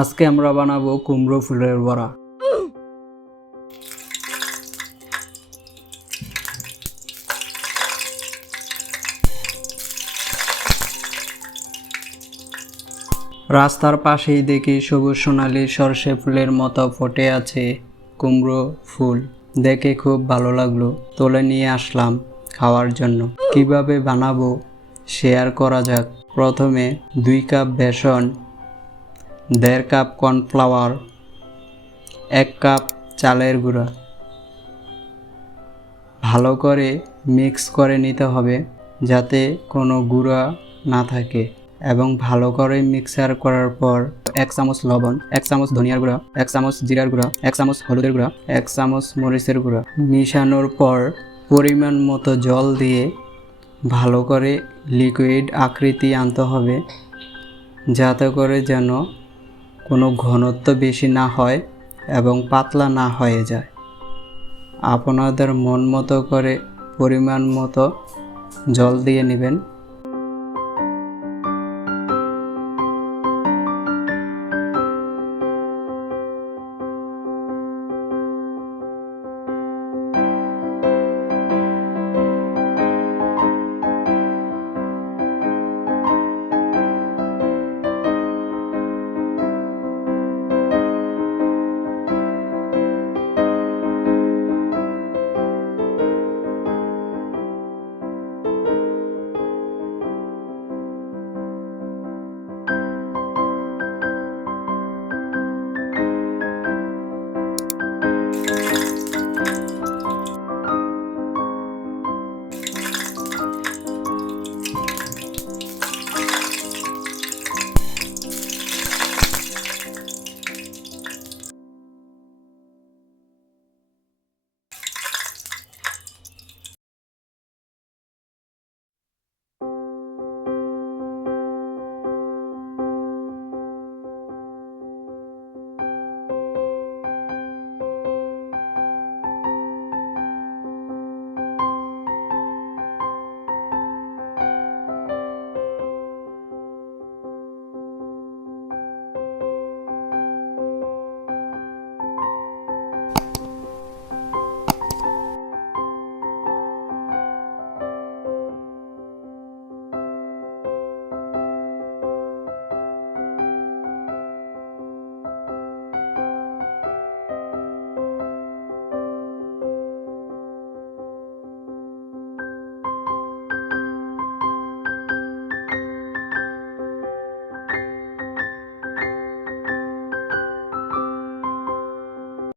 আজকে আমরা বানাবো কুমড়ো ফুলের বড়া। রাস্তার পাশেই দেখি সবুজ সোনালি সর্ষে ফুলের মতো ফুটে আছে কুমড়ো ফুল। দেখে খুব ভালো লাগল, তুলে নিয়ে আসলাম খাওয়ার জন্য। কীভাবে বানাবো? শেয়ার করা যাক। প্রথমে দুই কাপ বেসন দেড় কাপ কর্নফ্লাওয়ার, এক কাপ চালের গুঁড়া। ভালো করে মিক্স করে নিতে হবে যাতে কোনো গুঁড়া না থাকে এবং ভালো করে মিক্সার করার পর এক চামচ লবণ, এক চামচ ধনিয়ার গুঁড়া, এক চামচ জিরার গুঁড়া, এক চামচ হলুদের গুঁড়া, এক চামচ মরিচের গুঁড়া। মিশানোর পর পরিমাণ মতো জল দিয়ে ভালো করে লিকুইড আকৃতি আনতে হবে যাতে করে যেন কোনো ঘনত্ব বেশি না হয় এবং পাতলা না হয়ে যায়। আপনাদের মন মতো করে পরিমাণ মতো জল দিয়ে নেবেন।